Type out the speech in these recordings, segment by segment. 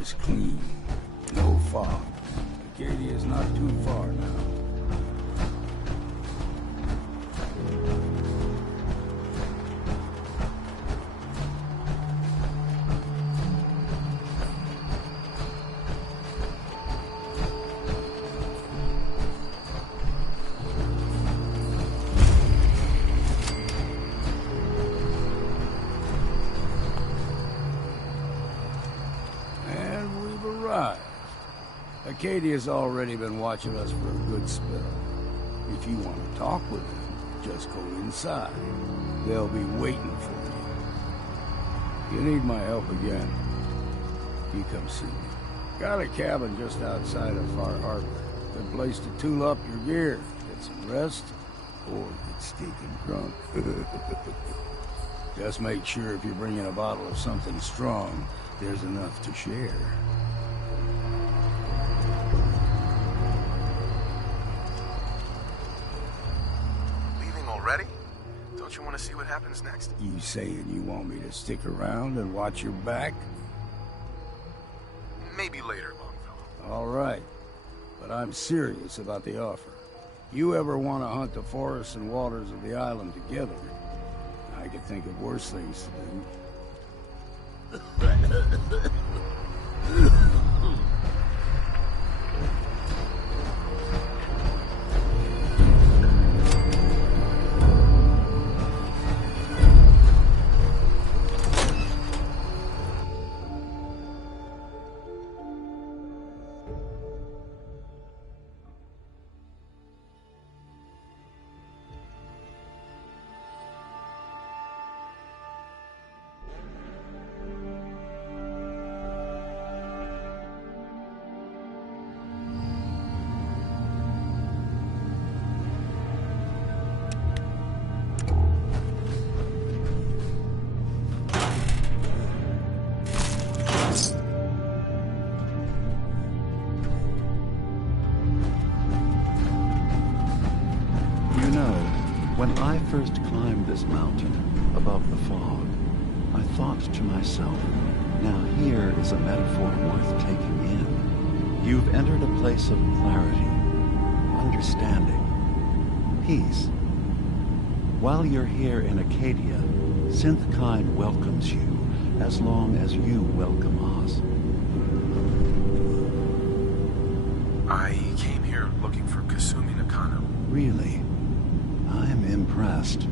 is clean. No fog. Acadia's not too far now. Acadia's already been watching us for a good spell. If you want to talk with them, just go inside. They'll be waiting for you. You need my help again, you come see me. Got a cabin just outside of Far Harbor. Good place to tool up your gear, get some rest, or get stinking drunk. Just make sure if you're bringing a bottle of something strong, there's enough to share. Don't you want to see what happens next? You saying you want me to stick around and watch your back? Maybe later, Longfellow. All right. But I'm serious about the offer. You ever want to hunt the forests and waters of the island together, I could think of worse things to do. When I first climbed this mountain, above the fog, I thought to myself, now here is a metaphor worth taking in. You've entered a place of clarity, understanding, peace. While you're here in Acadia, Synthkind welcomes you as long as you welcome us. I came here looking for Kasumi Nakano. Really? I'm impressed.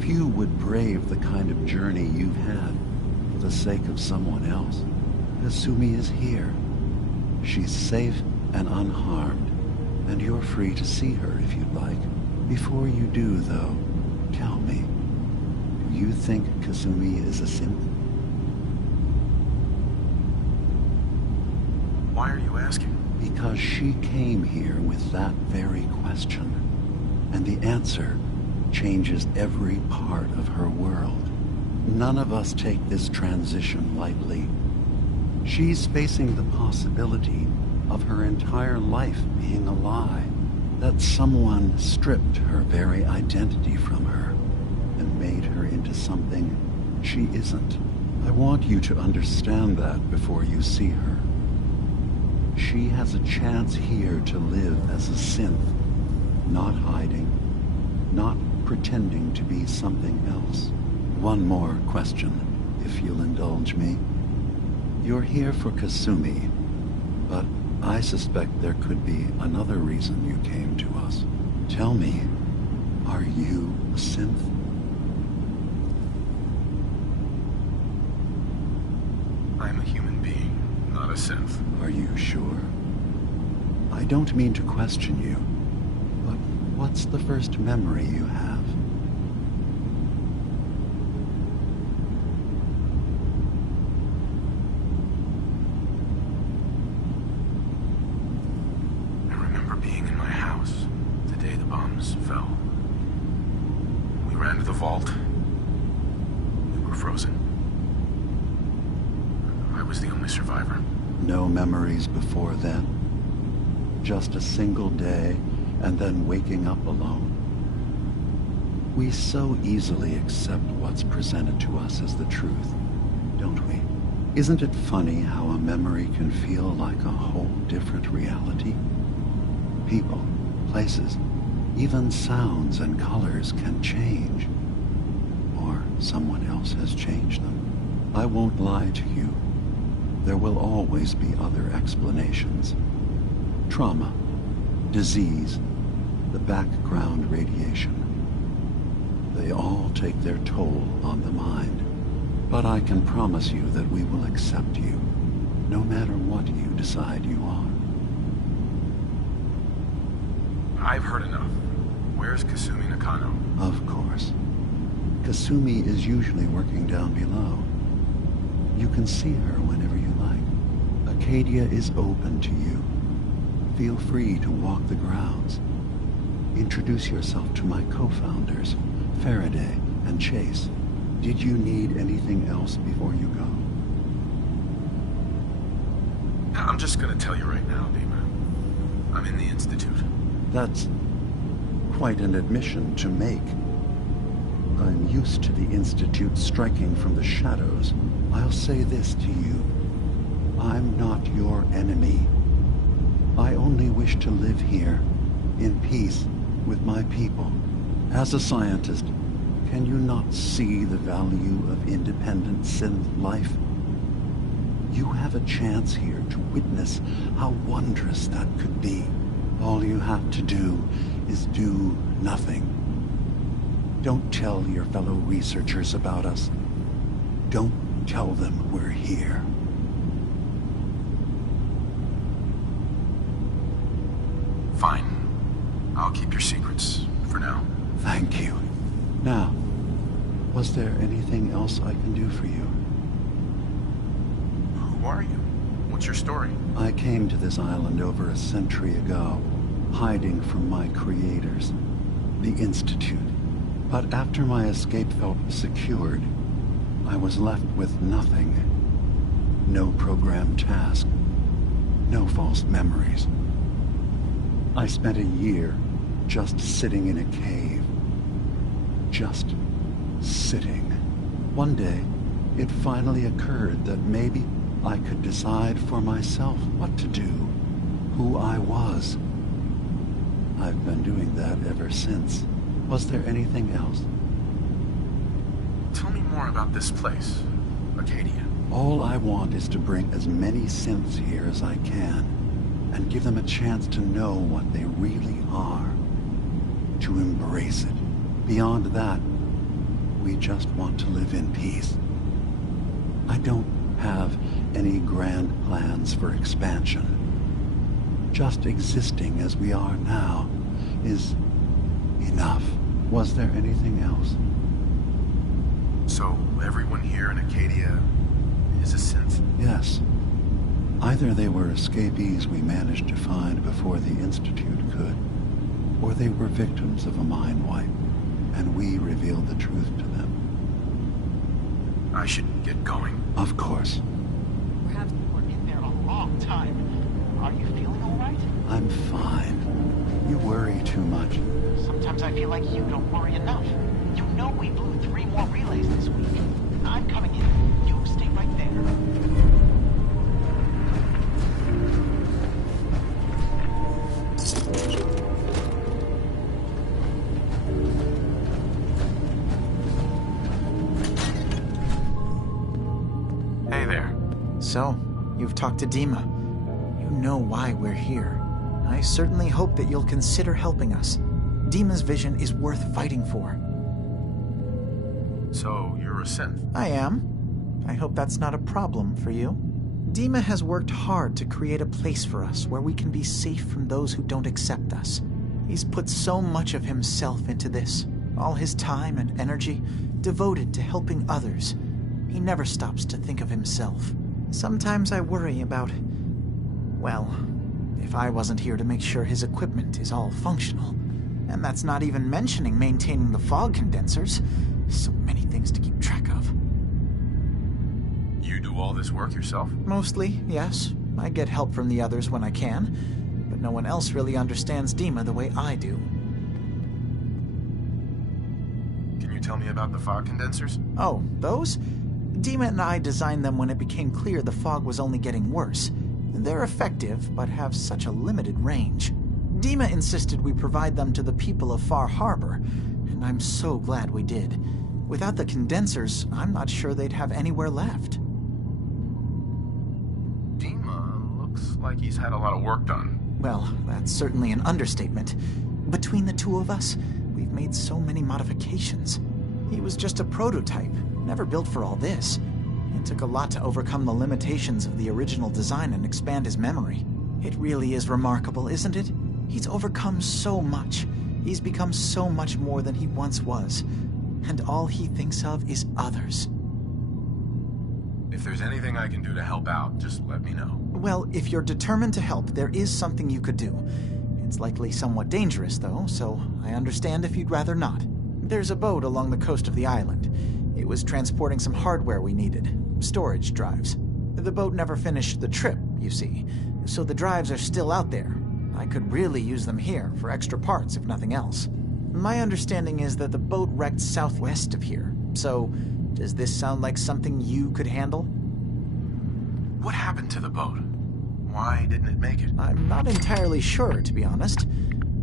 Few would brave the kind of journey you've had for the sake of someone else. Kasumi is here. She's safe and unharmed, and you're free to see her if you'd like. Before you do, though, tell me, do you think Kasumi is a synth? Why are you asking? Because she came here with that very question. And the answer changes every part of her world. None of us take this transition lightly. She's facing the possibility of her entire life being a lie, that someone stripped her very identity from her and made her into something she isn't. I want you to understand that before you see her. She has a chance here to live as a synth, not hiding, not pretending to be something else. One more question, if you'll indulge me. You're here for Kasumi, but I suspect there could be another reason you came to us. Tell me, are you a synth? I'm a human being, not a synth. Are you sure? I don't mean to question you, but what's the first memory you have? I remember being in my house the day the bombs fell. We ran to the vault. We were frozen. I was the only survivor. No memories before then? Just a single day, and then waking up alone? We so easily accept what's presented to us as the truth, don't we? Isn't it funny how a memory can feel like a whole different reality? People, places, even sounds and colors can change. Or someone else has changed them. I won't lie to you. There will always be other explanations. Trauma, disease, the background radiation. They all take their toll on the mind. But I can promise you that we will accept you, no matter what you decide you are. I've heard enough. Where's Kasumi Nakano? Of course. Kasumi is usually working down below. You can see her whenever you like. Acadia is open to you. Feel free to walk the grounds. Introduce yourself to my co-founders, Faraday and Chase. Did you need anything else before you go? I'm just gonna tell you right now, Dima. I'm in the Institute. That's quite an admission to make. I'm used to the Institute striking from the shadows. I'll say this to you. I'm not your enemy. I only wish to live here, in peace, with my people. As a scientist, can you not see the value of independent synth life? You have a chance here to witness how wondrous that could be. All you have to do is do nothing. Don't tell your fellow researchers about us. Don't tell them we're here. Fine. I'll keep your secrets, for now. Thank you. Now, was there anything else I can do for you? Who are you? What's your story? I came to this island over a century ago, hiding from my creators, the Institute. But after my escape felt secured, I was left with nothing. No programmed task. No false memories. I spent a year just sitting in a cave. Just sitting. One day, it finally occurred that maybe I could decide for myself what to do, who I was. I've been doing that ever since. Was there anything else? Tell me more about this place, Acadia. All I want is to bring as many synths here as I can, and give them a chance to know what they really are. To embrace it. Beyond that, we just want to live in peace. I don't have any grand plans for expansion. Just existing as we are now is enough. Was there anything else? So, everyone here in Acadia is a synth? Yes. Either they were escapees we managed to find before the Institute could, or they were victims of a mind wipe, and we revealed the truth to them. I should get going. Of course. Perhaps we're in there a long time. Are you feeling all right? I'm fine. You worry too much. Sometimes I feel like you don't worry enough. You know we blew 3 more relays this week. I'm coming in. You stay right there. Hey there. So, you've talked to Dima. You know why we're here. I certainly hope that you'll consider helping us. Dima's vision is worth fighting for. So, you're a synth? I am. I hope that's not a problem for you. Dima has worked hard to create a place for us where we can be safe from those who don't accept us. He's put so much of himself into this, all his time and energy devoted to helping others. He never stops to think of himself. Sometimes I worry about, well, if I wasn't here to make sure his equipment is all functional. And that's not even mentioning maintaining the fog condensers. So many things to keep track of. You do all this work yourself? Mostly, yes. I get help from the others when I can, but no one else really understands Dima the way I do. Can you tell me about the fog condensers? Oh, those? Dima and I designed them when it became clear the fog was only getting worse. They're effective, but have such a limited range. Dima insisted we provide them to the people of Far Harbor, and I'm so glad we did. Without the condensers, I'm not sure they'd have anywhere left. Dima looks like he's had a lot of work done. Well, that's certainly an understatement. Between the two of us, we've made so many modifications. He was just a prototype, never built for all this. It took a lot to overcome the limitations of the original design and expand his memory. It really is remarkable, isn't it? He's overcome so much. He's become so much more than he once was. And all he thinks of is others. If there's anything I can do to help out, just let me know. Well, if you're determined to help, there is something you could do. It's likely somewhat dangerous, though, so I understand if you'd rather not. There's a boat along the coast of the island. It was transporting some hardware we needed. Storage drives. The boat never finished the trip, you see, so the drives are still out there. I could really use them here for extra parts, if nothing else. My understanding is that the boat wrecked southwest of here, so does this sound like something you could handle? What happened to the boat? Why didn't it make it? I'm not entirely sure, to be honest.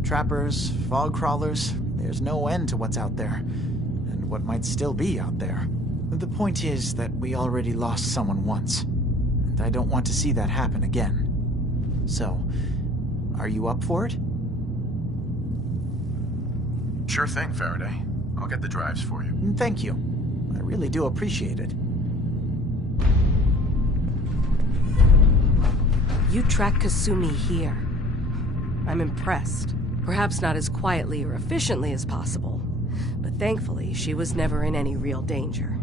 Trappers, fog crawlers, there's no end to what's out there, and what might still be out there. The point is that we already lost someone once, and I don't want to see that happen again. So, are you up for it? Sure thing, Faraday. I'll get the drives for you. Thank you. I really do appreciate it. You tracked Kasumi here. I'm impressed. Perhaps not as quietly or efficiently as possible, but thankfully she was never in any real danger.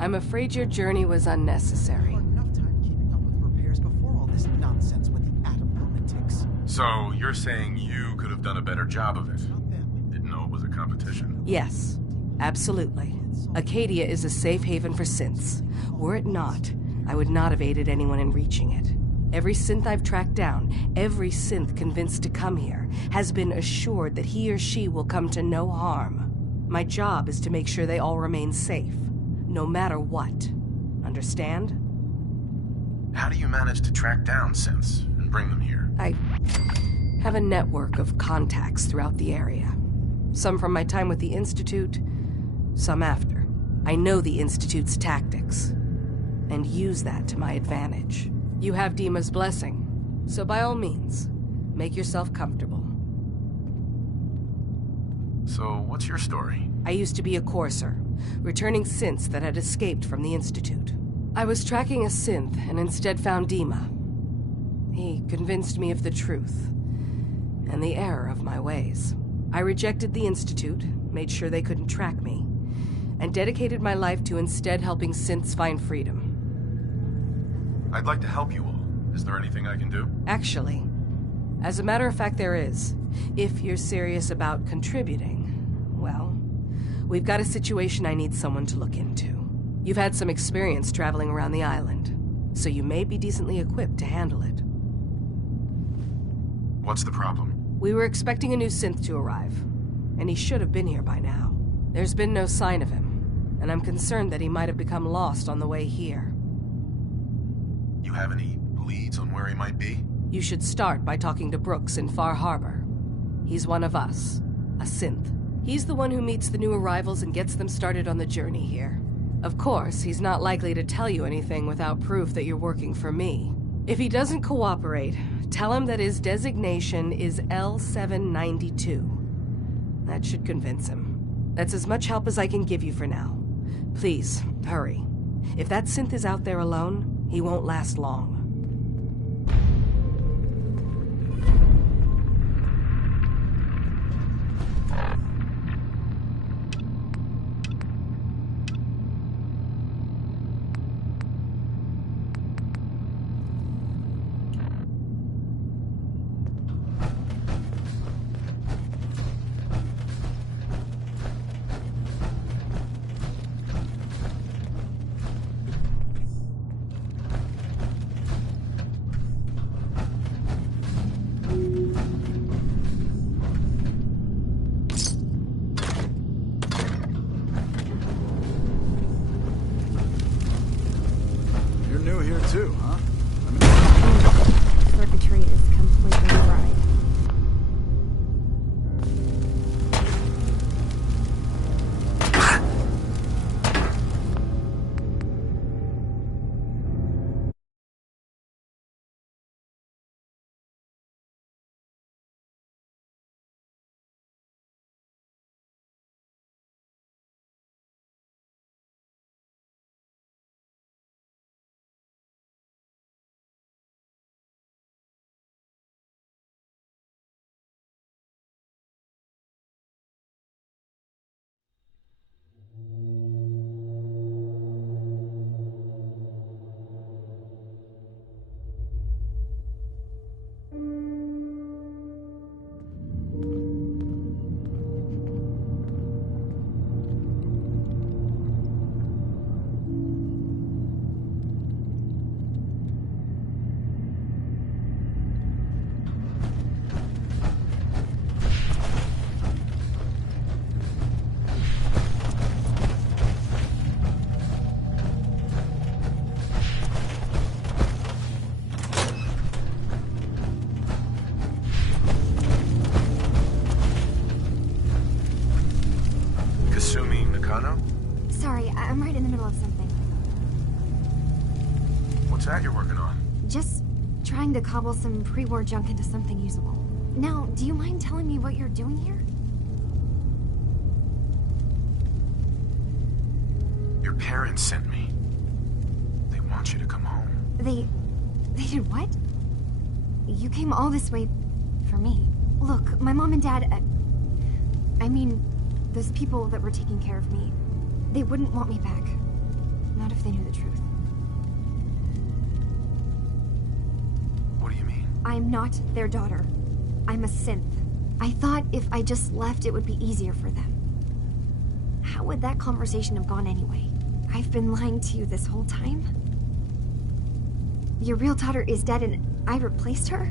I'm afraid your journey was unnecessary. Enough time keeping up with repairs before all this nonsense with the atom lunatics. So, you're saying you could have done a better job of it? Didn't know it was a competition. Yes, absolutely. Acadia is a safe haven for synths. Were it not, I would not have aided anyone in reaching it. Every synth I've tracked down, every synth convinced to come here, has been assured that he or she will come to no harm. My job is to make sure they all remain safe, no matter what. Understand? How do you manage to track down synths and bring them here? I have a network of contacts throughout the area. Some from my time with the Institute, some after. I know the Institute's tactics, and use that to my advantage. You have Dima's blessing, so by all means, make yourself comfortable. So, what's your story? I used to be a courser, returning synths that had escaped from the Institute. I was tracking a synth and instead found Dima. He convinced me of the truth, and the error of my ways. I rejected the Institute, made sure they couldn't track me, and dedicated my life to instead helping synths find freedom. I'd like to help you all. Is there anything I can do? Actually, as a matter of fact, there is. If you're serious about contributing, well, we've got a situation I need someone to look into. You've had some experience traveling around the island, so you may be decently equipped to handle it. What's the problem? We were expecting a new synth to arrive, and he should have been here by now. There's been no sign of him, and I'm concerned that he might have become lost on the way here. You have any leads on where he might be? You should start by talking to Brooks in Far Harbor. He's one of us, a synth. He's the one who meets the new arrivals and gets them started on the journey here. Of course, he's not likely to tell you anything without proof that you're working for me. If he doesn't cooperate, tell him that his designation is L792. That should convince him. That's as much help as I can give you for now. Please, hurry. If that synth is out there alone, he won't last long. Milano? Sorry, I'm right in the middle of something. What's that you're working on? Just trying to cobble some pre-war junk into something usable. Now, do you mind telling me what you're doing here? Your parents sent me. They want you to come home. They did what? You came all this way for me. Look, my mom and dad, I mean, those people that were taking care of me, they wouldn't want me back. Not if they knew the truth. What do you mean? I'm not their daughter. I'm a synth. I thought if I just left, it would be easier for them. How would that conversation have gone anyway? I've been lying to you this whole time? Your real daughter is dead and I replaced her?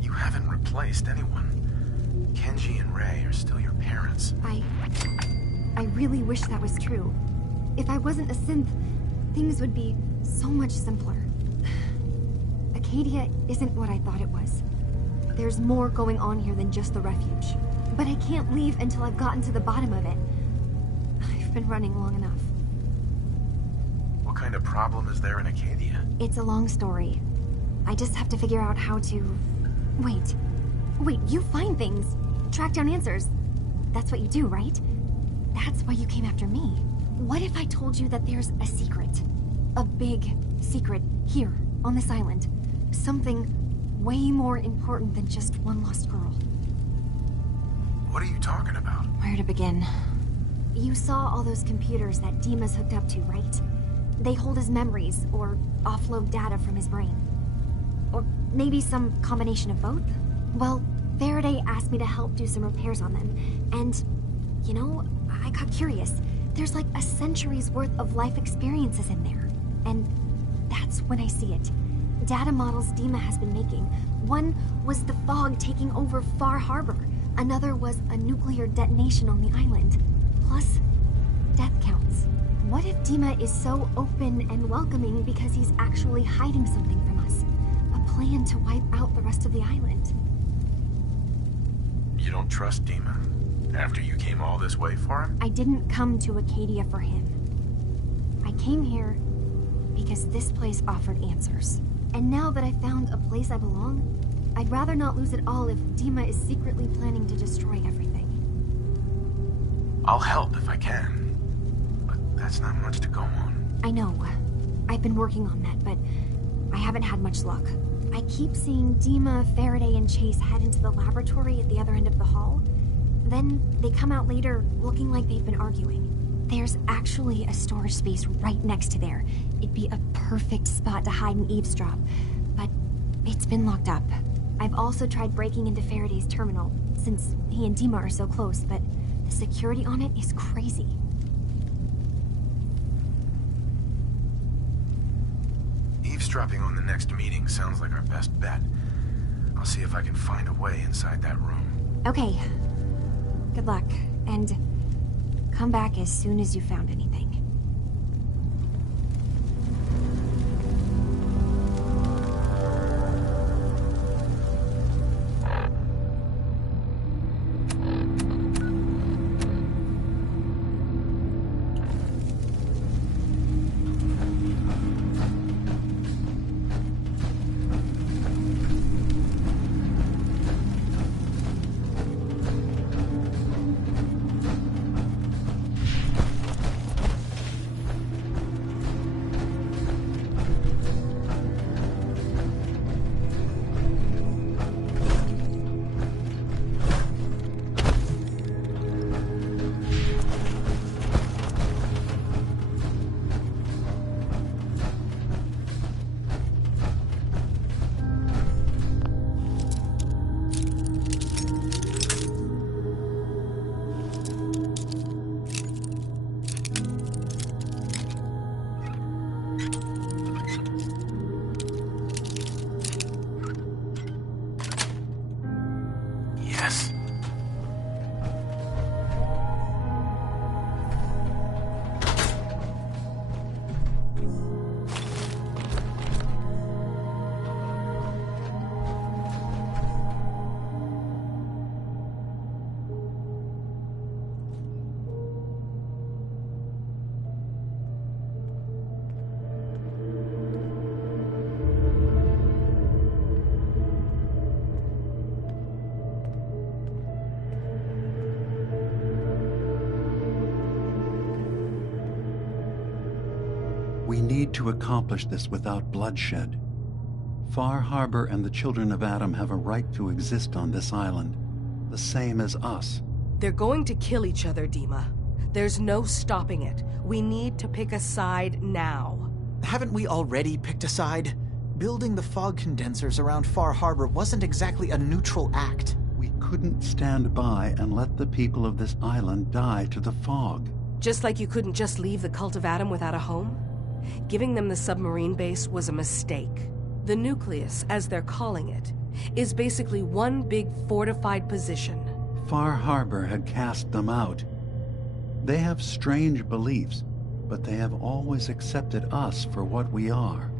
You haven't replaced anyone. Kenji and Ray are still your parents. I really wish that was true. If I wasn't a synth, things would be so much simpler. Acadia isn't what I thought it was. There's more going on here than just the refuge. But I can't leave until I've gotten to the bottom of it. I've been running long enough. What kind of problem is there in Acadia? It's a long story. I just have to figure out how to... Wait, you find things. Track down answers. That's what you do, right? That's why you came after me. What if I told you that there's a secret? A big secret here, on this island. Something way more important than just one lost girl. What are you talking about? Where to begin? You saw all those computers that Dima's hooked up to, right? They hold his memories, or offload data from his brain. Or maybe some combination of both? Well, Faraday asked me to help do some repairs on them, and, you know, I got curious. There's like a century's worth of life experiences in there. And that's when I see it. Data models Dima has been making. One was the fog taking over Far Harbor. Another was a nuclear detonation on the island. Plus, death counts. What if Dima is so open and welcoming because he's actually hiding something from us? A plan to wipe out the rest of the island. You don't trust Dima? After you came all this way for him? I didn't come to Acadia for him. I came here because this place offered answers. And now that I found a place I belong, I'd rather not lose it all if Dima is secretly planning to destroy everything. I'll help if I can. But that's not much to go on. I know. I've been working on that, but I haven't had much luck. I keep seeing Dima, Faraday, and Chase head into the laboratory at the other end of the hall. Then they come out later looking like they've been arguing. There's actually a storage space right next to there. It'd be a perfect spot to hide and eavesdrop, but it's been locked up. I've also tried breaking into Faraday's terminal, since he and Dima are so close, but the security on it is crazy. Eavesdropping on the next meeting sounds like our best bet. I'll see if I can find a way inside that room. Okay. Good luck, and come back as soon as you found anything. to accomplish this without bloodshed. Far Harbor and the children of Adam have a right to exist on this island, the same as us. They're going to kill each other, Dima. There's no stopping it. We need to pick a side now. Haven't we already picked a side? Building the fog condensers around Far Harbor wasn't exactly a neutral act. We couldn't stand by and let the people of this island die to the fog. Just like you couldn't just leave the Cult of Adam without a home? Giving them the submarine base was a mistake. The nucleus, as they're calling it, is basically one big fortified position. Far Harbor had cast them out. They have strange beliefs, but they have always accepted us for what we are.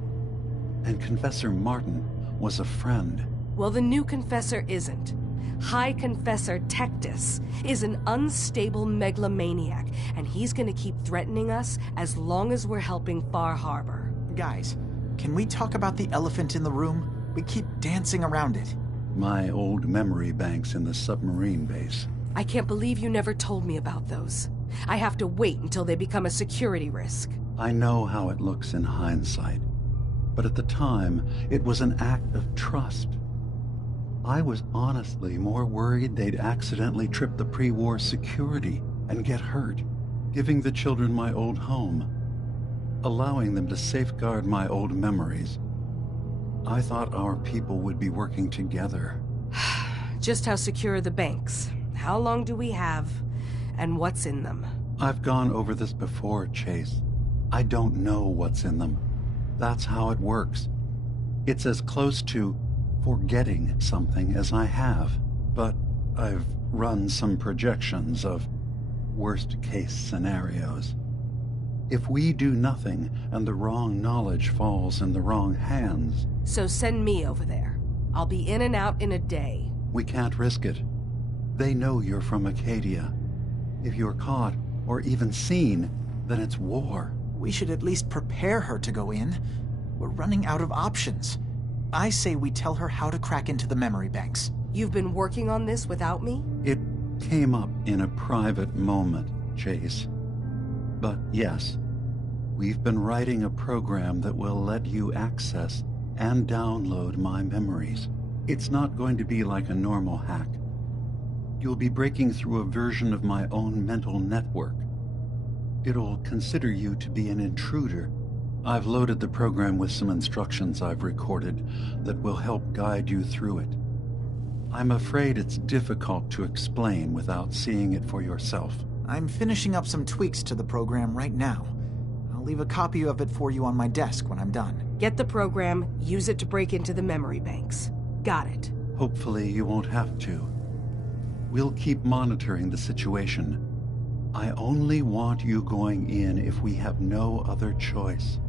And Confessor Martin was a friend. Well, the new Confessor isn't. High Confessor Tectus is an unstable megalomaniac, and he's gonna keep threatening us as long as we're helping Far Harbor. Guys, can we talk about the elephant in the room? We keep dancing around it. My old memory banks in the submarine base. I can't believe you never told me about those. I have to wait until they become a security risk. I know how it looks in hindsight, but at the time, it was an act of trust. I was honestly more worried they'd accidentally trip the pre-war security and get hurt, giving the children my old home, allowing them to safeguard my old memories. I thought our people would be working together. Just how secure are the banks? How long do we have? And what's in them? I've gone over this before, Chase. I don't know what's in them. That's how it works. It's as close to forgetting something as I have, but I've run some projections of worst-case scenarios. If we do nothing and the wrong knowledge falls in the wrong hands... So send me over there. I'll be in and out in a day. We can't risk it. They know you're from Acadia. If you're caught, or even seen, then it's war. We should at least prepare her to go in. We're running out of options. I say we tell her how to crack into the memory banks. You've been working on this without me? It came up in a private moment, Chase. But yes, we've been writing a program that will let you access and download my memories. It's not going to be like a normal hack. You'll be breaking through a version of my own mental network. It'll consider you to be an intruder. I've loaded the program with some instructions I've recorded that will help guide you through it. I'm afraid it's difficult to explain without seeing it for yourself. I'm finishing up some tweaks to the program right now. I'll leave a copy of it for you on my desk when I'm done. Get the program, use it to break into the memory banks. Got it. Hopefully you won't have to. We'll keep monitoring the situation. I only want you going in if we have no other choice.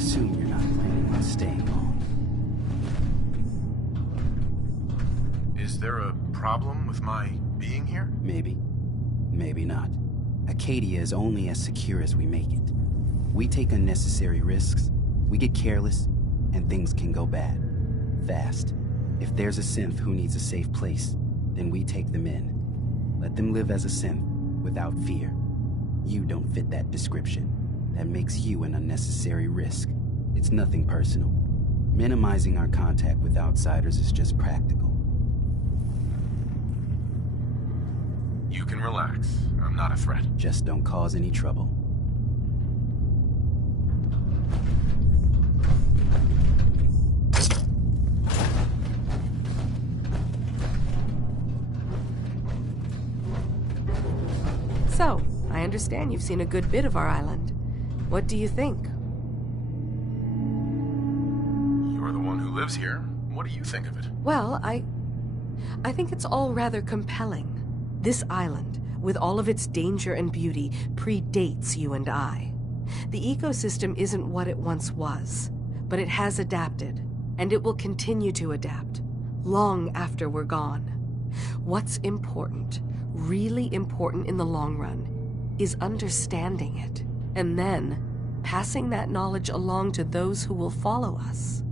assume you're not planning on staying long. Is there a problem with my being here? Maybe. Maybe not. Acadia is only as secure as we make it. We take unnecessary risks, we get careless, and things can go bad. Fast. If there's a synth who needs a safe place, then we take them in. Let them live as a synth, without fear. You don't fit that description. That makes you an unnecessary risk. It's nothing personal. Minimizing our contact with outsiders is just practical. You can relax. I'm not a threat. Just don't cause any trouble. So, I understand you've seen a good bit of our island. What do you think? You're the one who lives here. What do you think of it? Well, I think it's all rather compelling. This island, with all of its danger and beauty, predates you and I. The ecosystem isn't what it once was, but it has adapted, and it will continue to adapt, long after we're gone. What's important, really important in the long run, is understanding it, and then passing that knowledge along to those who will follow us.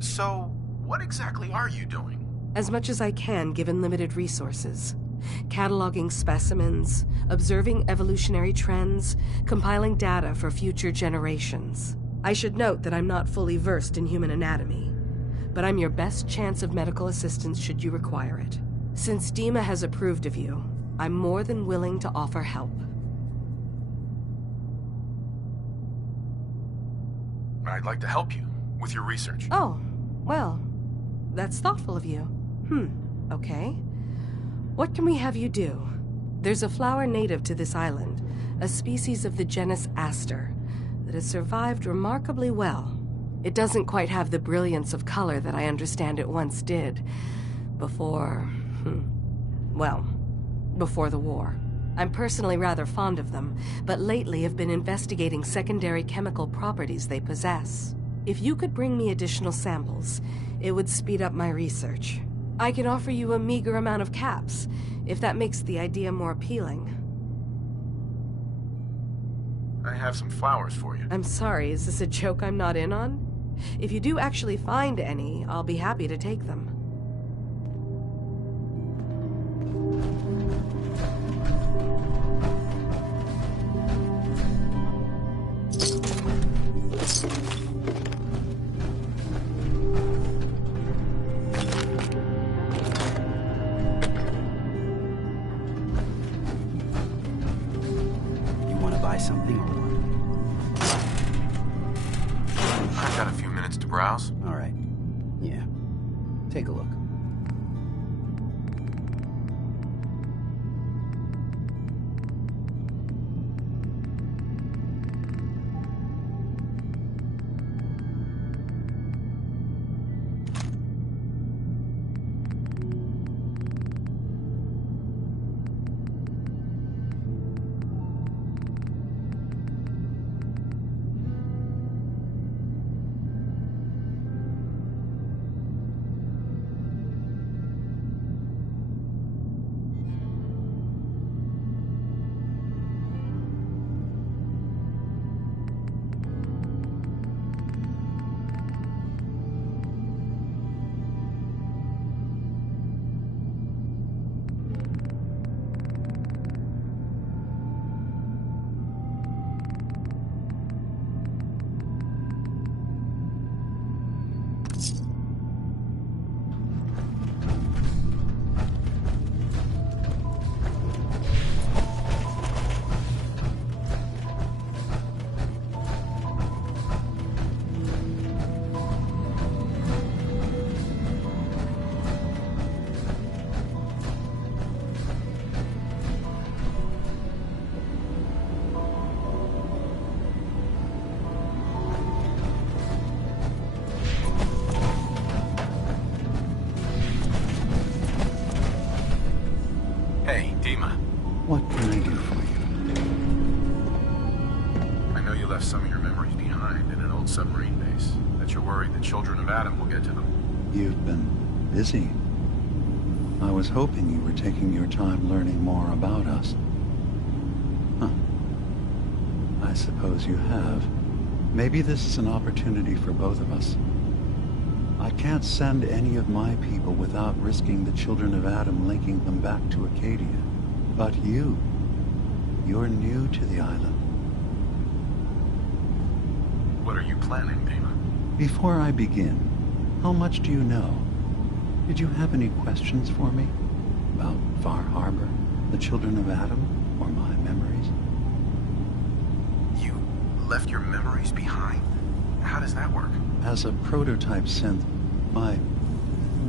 So, what exactly are you doing? As much as I can, given limited resources. Cataloging specimens, observing evolutionary trends, compiling data for future generations. I should note that I'm not fully versed in human anatomy, but I'm your best chance of medical assistance should you require it. Since Dima has approved of you, I'm more than willing to offer help. I'd like to help you with your research. Oh, well, that's thoughtful of you. Okay. What can we have you do? There's a flower native to this island, a species of the genus Aster, that has survived remarkably well. It doesn't quite have the brilliance of color that I understand it once did. Before the war. I'm personally rather fond of them, but lately have been investigating secondary chemical properties they possess. If you could bring me additional samples, it would speed up my research. I can offer you a meager amount of caps, if that makes the idea more appealing. I have some flowers for you. I'm sorry, is this a joke I'm not in on? If you do actually find any, I'll be happy to take them. Something or what? I've got a few minutes to browse. All right. Yeah. Take a look. left some of your memories behind in an old submarine base. That you're worried the children of Adam will get to them. You've been busy. I was hoping you were taking your time learning more about us. Huh. I suppose you have. Maybe this is an opportunity for both of us. I can't send any of my people without risking the children of Adam linking them back to Acadia. But you're new to the island. What are you planning, Dima? Before I begin, how much do you know? Did you have any questions for me? About Far Harbor, the children of Adam, or my memories? You left your memories behind? How does that work? As a prototype synth, my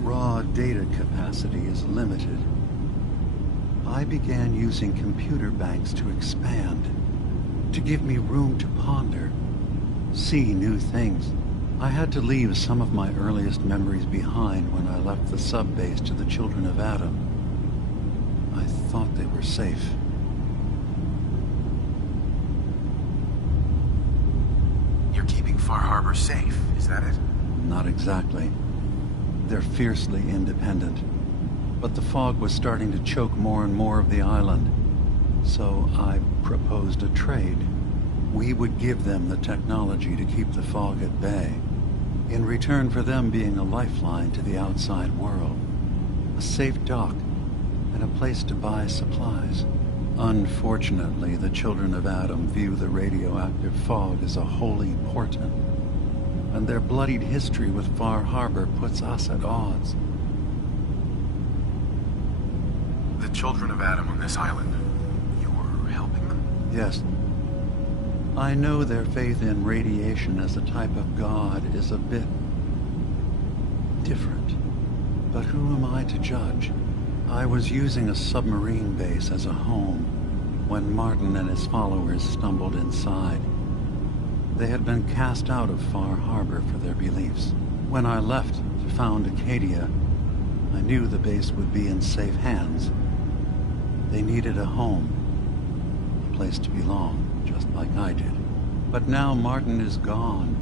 raw data capacity is limited. I began using computer banks to expand, to give me room to ponder, see new things. I had to leave some of my earliest memories behind when I left the sub-base to the children of Adam. I thought they were safe. You're keeping Far Harbor safe, is that it? Not exactly. They're fiercely independent. But the fog was starting to choke more and more of the island. So I proposed a trade. We would give them the technology to keep the fog at bay, in return for them being a lifeline to the outside world, a safe dock, and a place to buy supplies. Unfortunately, the children of Adam view the radioactive fog as a holy portent, and their bloodied history with Far Harbor puts us at odds. The children of Adam on this island, you were helping them? Yes. I know their faith in radiation as a type of god is a bit different. But who am I to judge? I was using a submarine base as a home when Martin and his followers stumbled inside. They had been cast out of Far Harbor for their beliefs. When I left to found Acadia, I knew the base would be in safe hands. They needed a home, a place to belong, just like I did. But now Martin is gone,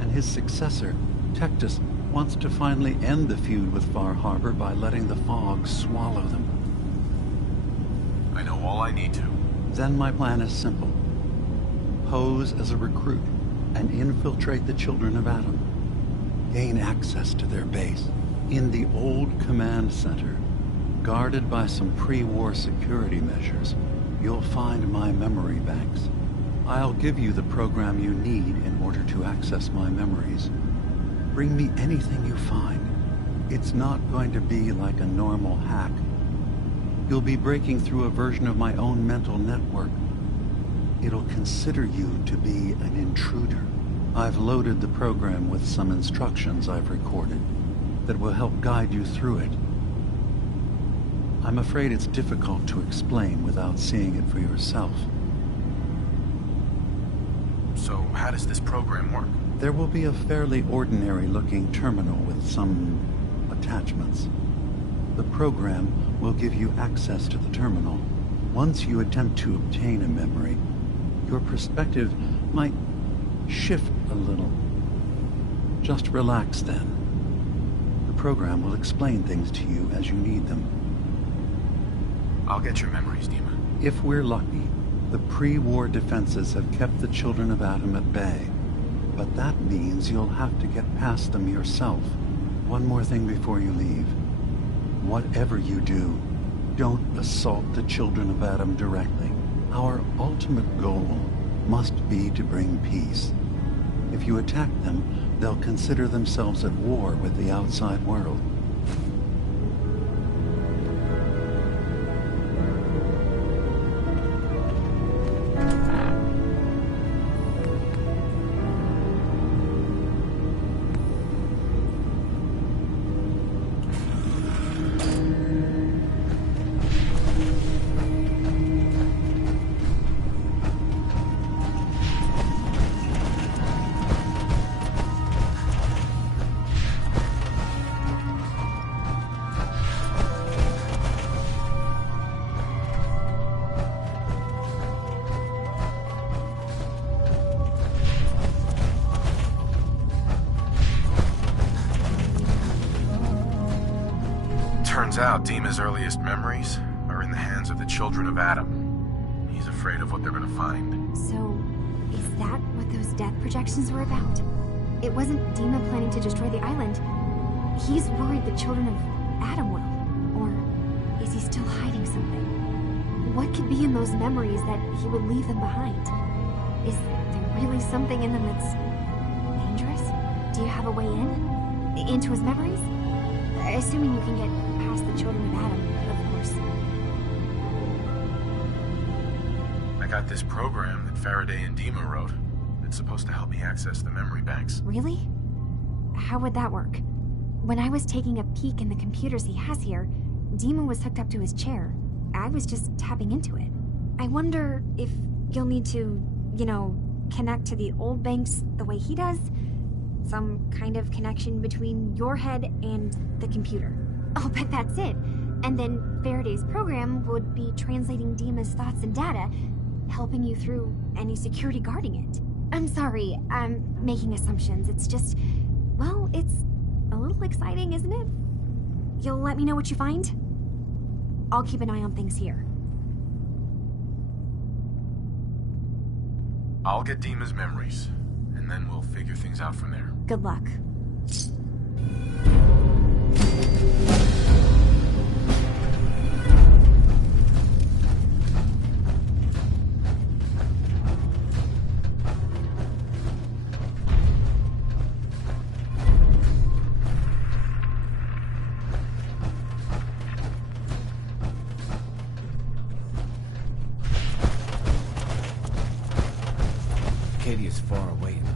and his successor, Tectus, wants to finally end the feud with Far Harbor by letting the fog swallow them. I know all I need to. Then my plan is simple. Pose as a recruit and infiltrate the children of Adam. Gain access to their base in the old command center, guarded by some pre-war security measures. You'll find my memory banks. I'll give you the program you need in order to access my memories. Bring me anything you find. It's not going to be like a normal hack. You'll be breaking through a version of my own mental network. It'll consider you to be an intruder. I've loaded the program with some instructions I've recorded that will help guide you through it. I'm afraid it's difficult to explain without seeing it for yourself. So how does this program work? There will be a fairly ordinary-looking terminal with some attachments. The program will give you access to the terminal. Once you attempt to obtain a memory, your perspective might shift a little. Just relax then. The program will explain things to you as you need them. I'll get your memories, Dima. If we're lucky, the pre-war defenses have kept the children of Adam at bay. But that means you'll have to get past them yourself. One more thing before you leave. Whatever you do, don't assault the children of Adam directly. Our ultimate goal must be to bring peace. If you attack them, they'll consider themselves at war with the outside world. Turns out Dima's earliest memories are in the hands of the children of Adam. He's afraid of what they're gonna find. So, is that what those death projections were about? It wasn't Dima planning to destroy the island. He's worried the children of Adam will. Or is he still hiding something? What could be in those memories that he would leave them behind? Is there really something in them that's dangerous? Do you have a way in? Into his memories? Assuming you can get past the children of Adam, of course. I got this program that Faraday and Dima wrote. It's supposed to help me access the memory banks. Really? How would that work? When I was taking a peek in the computers he has here, Dima was hooked up to his chair. I was just tapping into it. I wonder if you'll need to, connect to the old banks the way he does? Some kind of connection between your head and the computer. I'll bet that's it. And then Faraday's program would be translating Dima's thoughts and data, helping you through any security guarding it. I'm sorry, I'm making assumptions. It's just, well, it's a little exciting, isn't it? You'll let me know what you find? I'll keep an eye on things here. I'll get Dima's memories, and then we'll figure things out from there. Good luck. Is far away enough.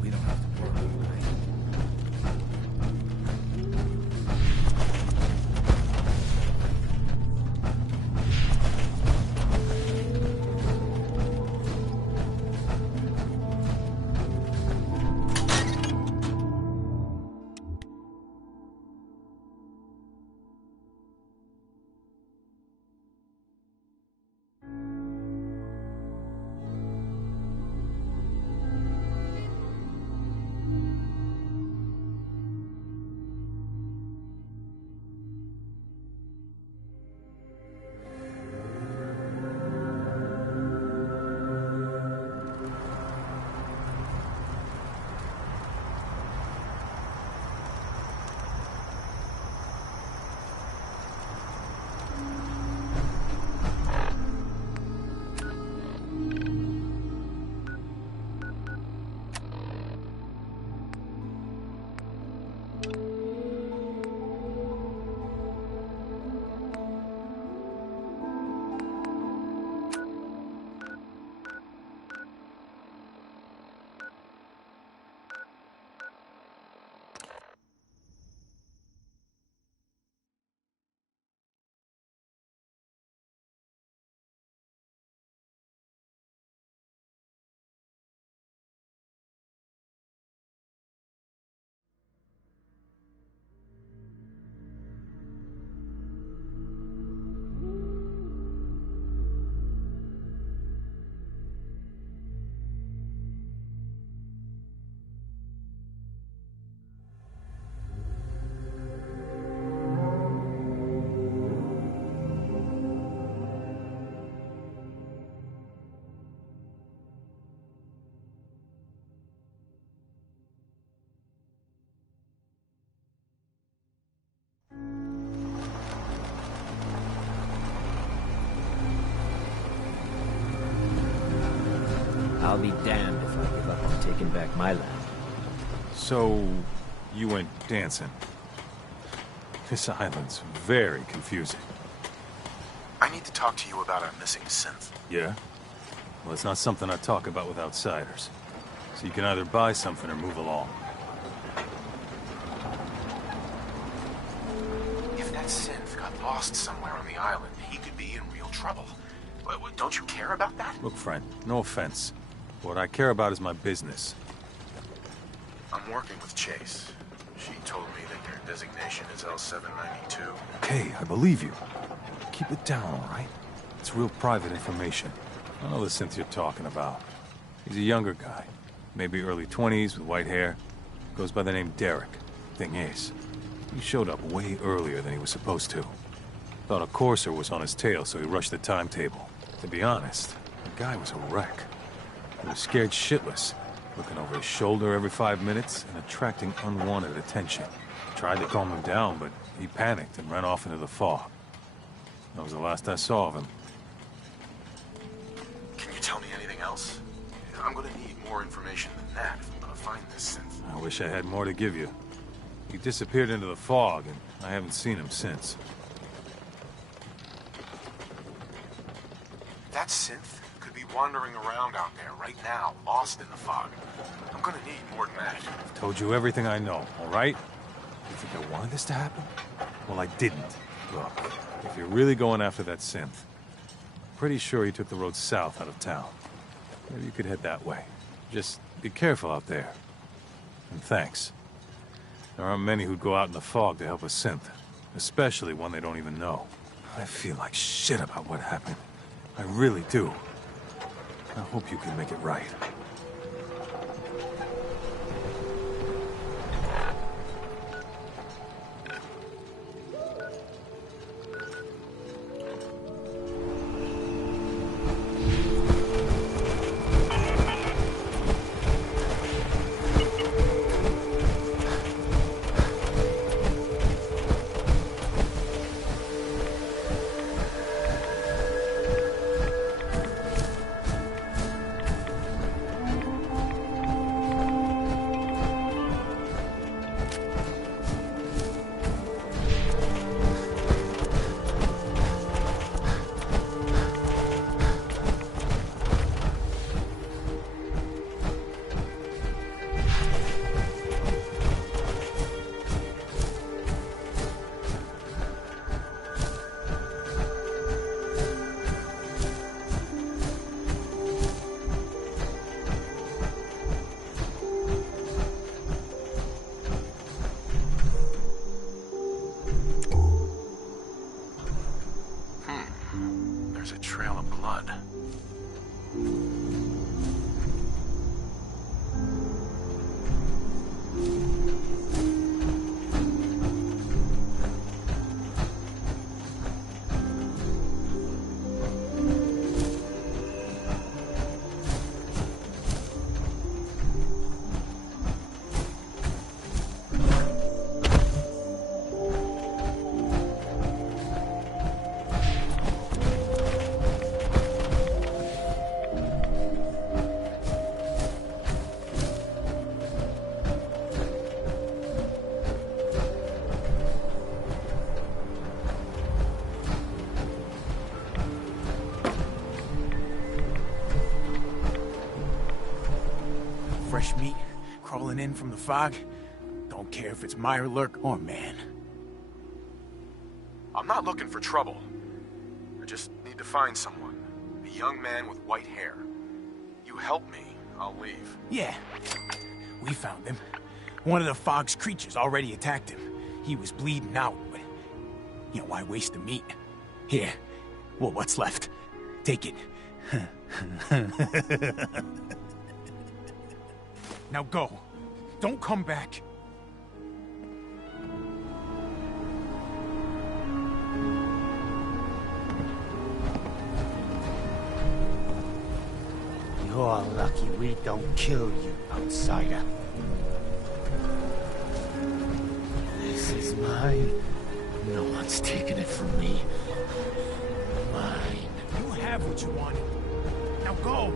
We don't have to worry, right? I'll be damned if I give up on taking back my land. So, you went dancing. This island's very confusing. I need to talk to you about our missing synth. Yeah? Well, it's not something I talk about with outsiders. So you can either buy something or move along. If that synth got lost somewhere on the island, he could be in real trouble. Don't you care about that? Look, friend, no offense. What I care about is my business. I'm working with Chase. She told me that their designation is L792. Okay, I believe you. Keep it down, all right? It's real private information. I know the synth you're talking about. He's a younger guy. Maybe early 20s with white hair. Goes by the name Derek. Thing is, He showed up way earlier than he was supposed to. Thought a courser was on his tail, so he rushed the timetable. To be honest, the guy was a wreck. He was scared shitless, looking over his shoulder every 5 minutes and attracting unwanted attention. Tried to calm him down, but he panicked and ran off into the fog. That was the last I saw of him. Can you tell me anything else? I'm gonna need more information than that if I'm gonna find this synth. I wish I had more to give you. He disappeared into the fog, and I haven't seen him since. That synth could be wandering around out there right now, lost in the fog. I'm gonna need more than that. I've told you everything I know, all right? You think I wanted this to happen? Well, I didn't. Look, if you're really going after that synth, I'm pretty sure he took the road south out of town. Maybe you could head that way. Just be careful out there. And thanks. There aren't many who'd go out in the fog to help a synth, especially one they don't even know. I feel like shit about what happened. I really do. I hope you can make it right. There's a trail of blood. Fresh meat crawling in from the fog. Don't care if it's Mirelurk or man. I'm not looking for trouble. I just need to find someone. A young man with white hair. You help me, I'll leave. Yeah, we found him. One of the fog's creatures already attacked him. He was bleeding out, but why waste the meat? Here, well, what's left? Take it. Now go. Don't come back. You're lucky we don't kill you, outsider. This is mine. No one's taking it from me. Mine. You have what you wanted. Now go.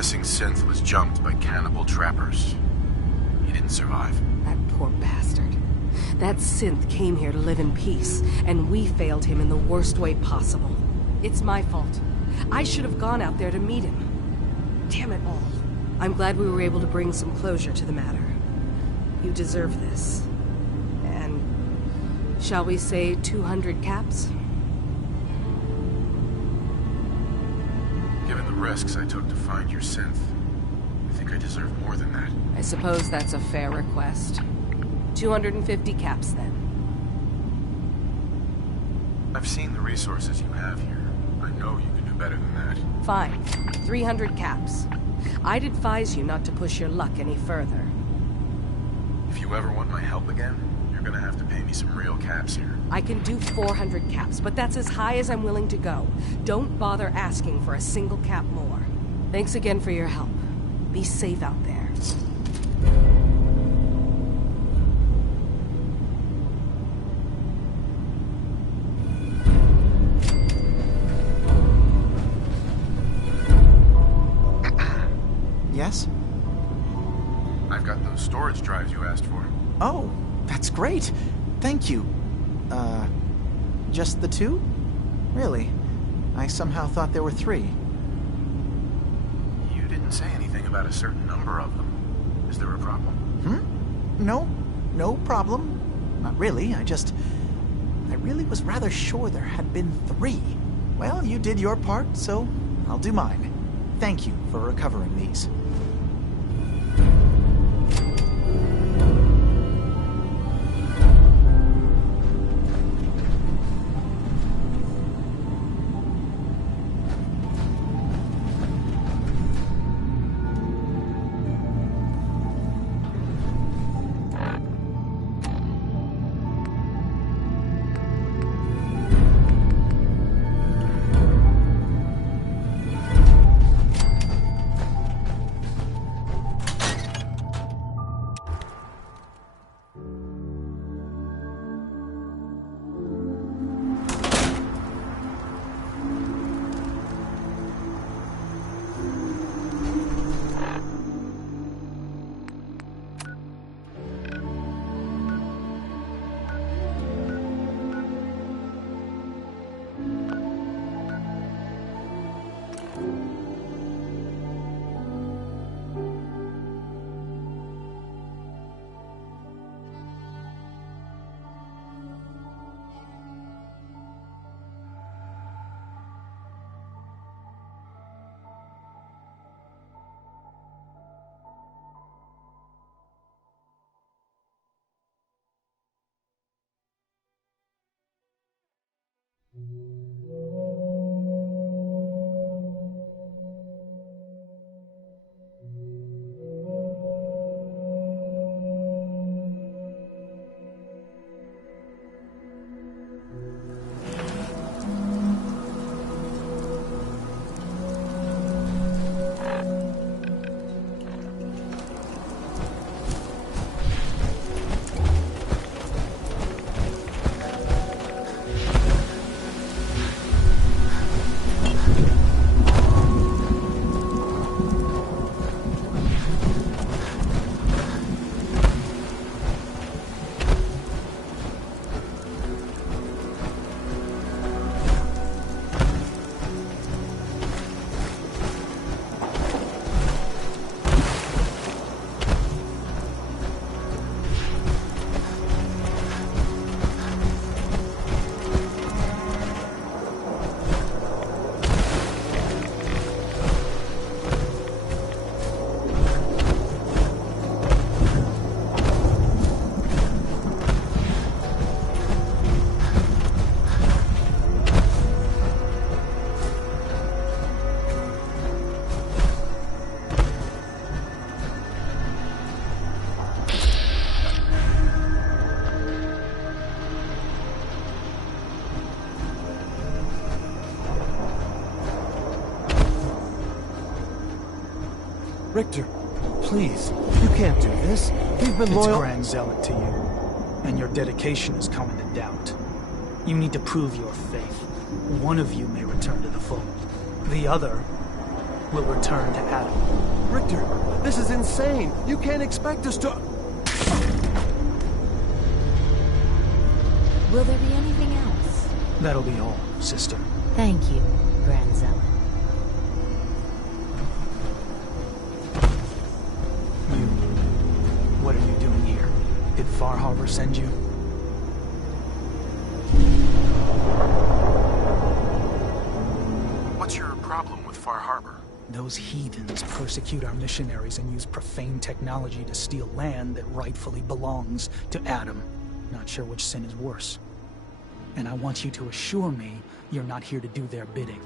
missing synth was jumped by cannibal trappers. He didn't survive. That poor bastard. That synth came here to live in peace, and we failed him in the worst way possible. It's my fault. I should have gone out there to meet him. Damn it all. I'm glad we were able to bring some closure to the matter. You deserve this. And shall we say 200 caps? Given the risks I took to find your synth, I think I deserve more than that. I suppose that's a fair request. 250 caps, then. I've seen the resources you have here. I know you can do better than that. Fine. 300 caps. I'd advise you not to push your luck any further. If you ever want my help again, you're gonna have to pay me some real caps here. I can do 400 caps, but that's as high as I'm willing to go. Don't bother asking for a single cap more. Thanks again for your help. Be safe out there. Yes? I've got those storage drives you asked for. Oh, that's great. Thank you. Just the 2? Really? I somehow thought there were 3. You didn't say anything about a certain number of them. Is there a problem? No problem. Not really. I really was rather sure there had been 3. Well, you did your part, so I'll do mine. Thank you for recovering these. Richter, please, you can't do this. We've been loyal— It's Grand Zealot to you, and your dedication is coming to doubt. You need to prove your faith. One of you may return to the fold. The other will return to Adam. Richter, this is insane. You can't expect us to... Will there be anything else? That'll be all, sister. Thank you, Grand Zealot. What are you doing here? Did Far Harbor send you? What's your problem with Far Harbor? Those heathens persecute our missionaries and use profane technology to steal land that rightfully belongs to Adam. Not sure which sin is worse. And I want you to assure me you're not here to do their bidding.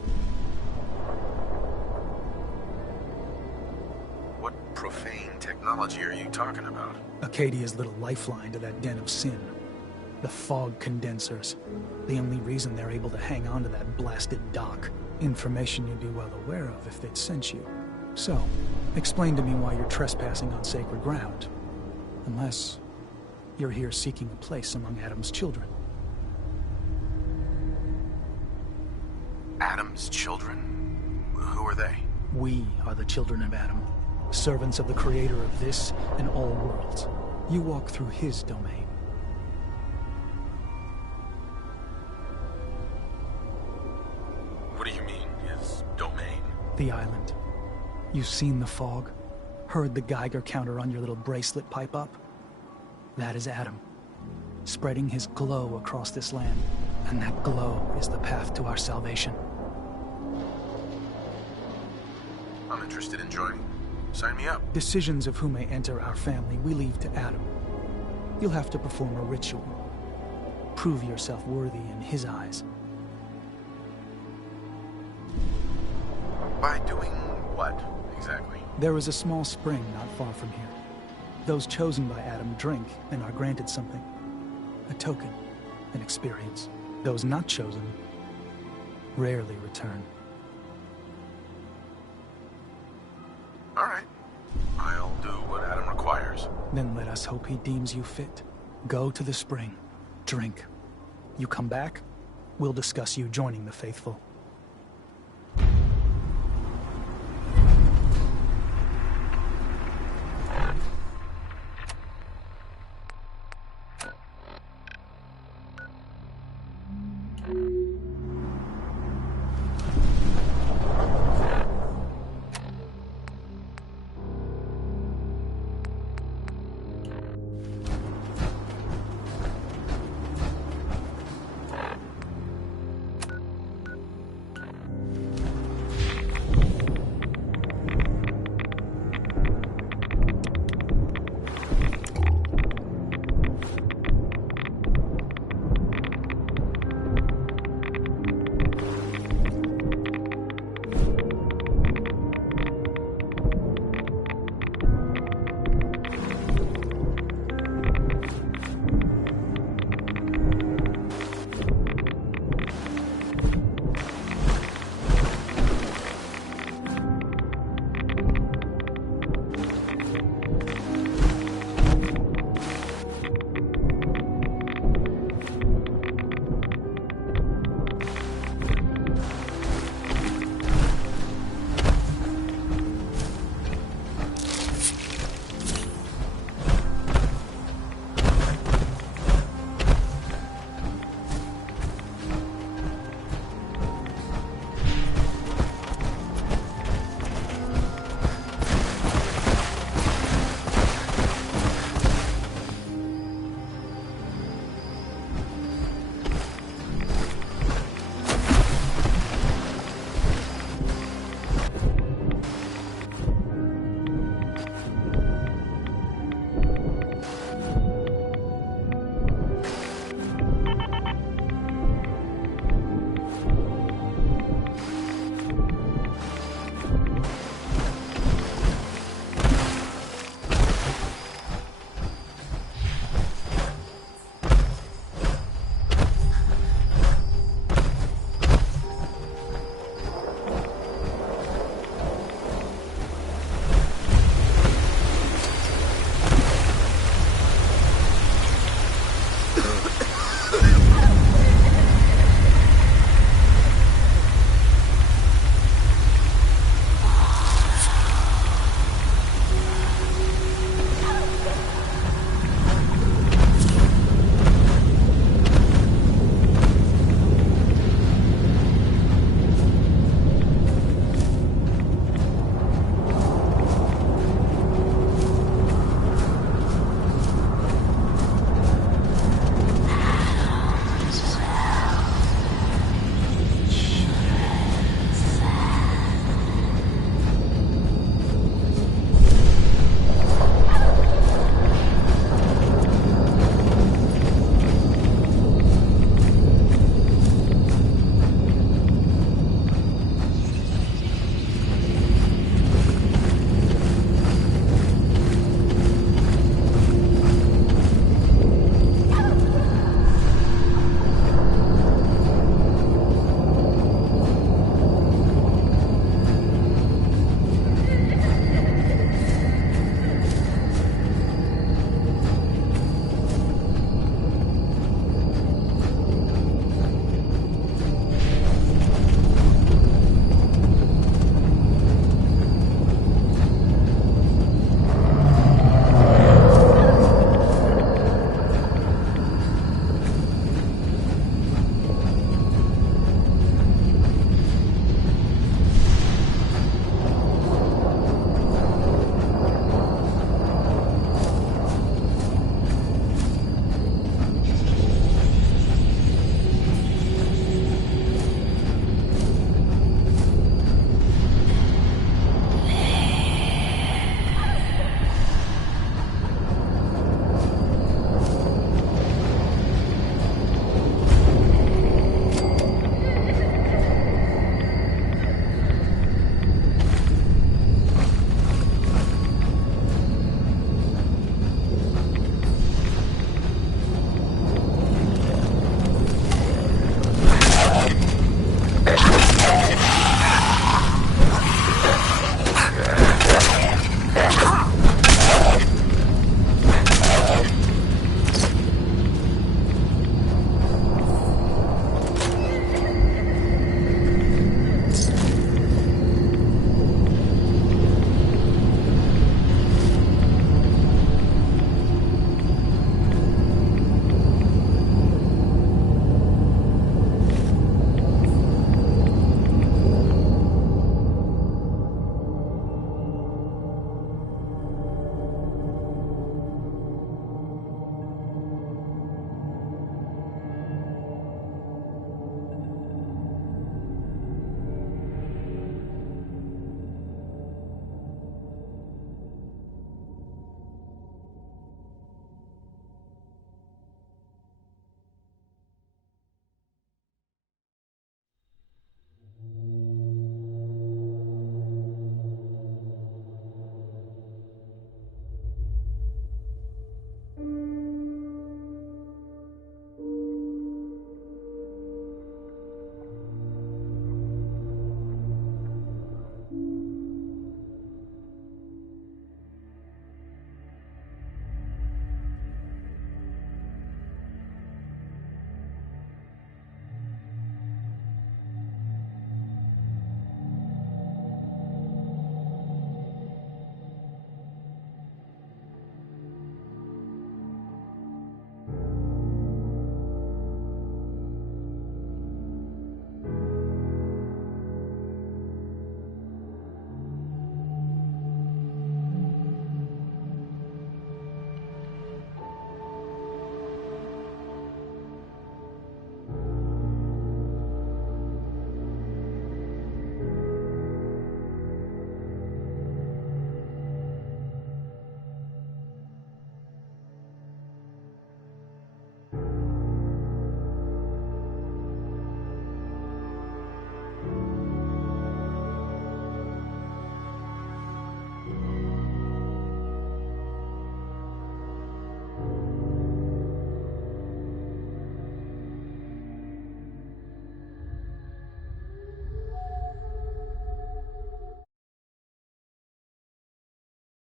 What profane technology are you talking about? Acadia's little lifeline to that den of sin. The fog condensers. The only reason they're able to hang on to that blasted dock. Information you'd be well aware of if they'd sent you. So, explain to me why you're trespassing on sacred ground. Unless you're here seeking a place among Adam's children. Adam's children? Who are they? We are the children of Adam, servants of the creator of this and all worlds. You walk through his domain. What do you mean, his domain? The island. You've seen the fog, heard the Geiger counter on your little bracelet pipe up? That is Adam, spreading his glow across this land, and that glow is the path to our salvation. I'm interested in joining. Sign me up. Decisions of who may enter our family we leave to Adam. You'll have to perform a ritual. Prove yourself worthy in his eyes. By doing what, exactly? There is a small spring not far from here. Those chosen by Adam drink and are granted something. A token, an experience. Those not chosen rarely return. All right. I'll do what Adam requires. Then let us hope he deems you fit. Go to the spring. Drink. You come back, we'll discuss you joining the faithful.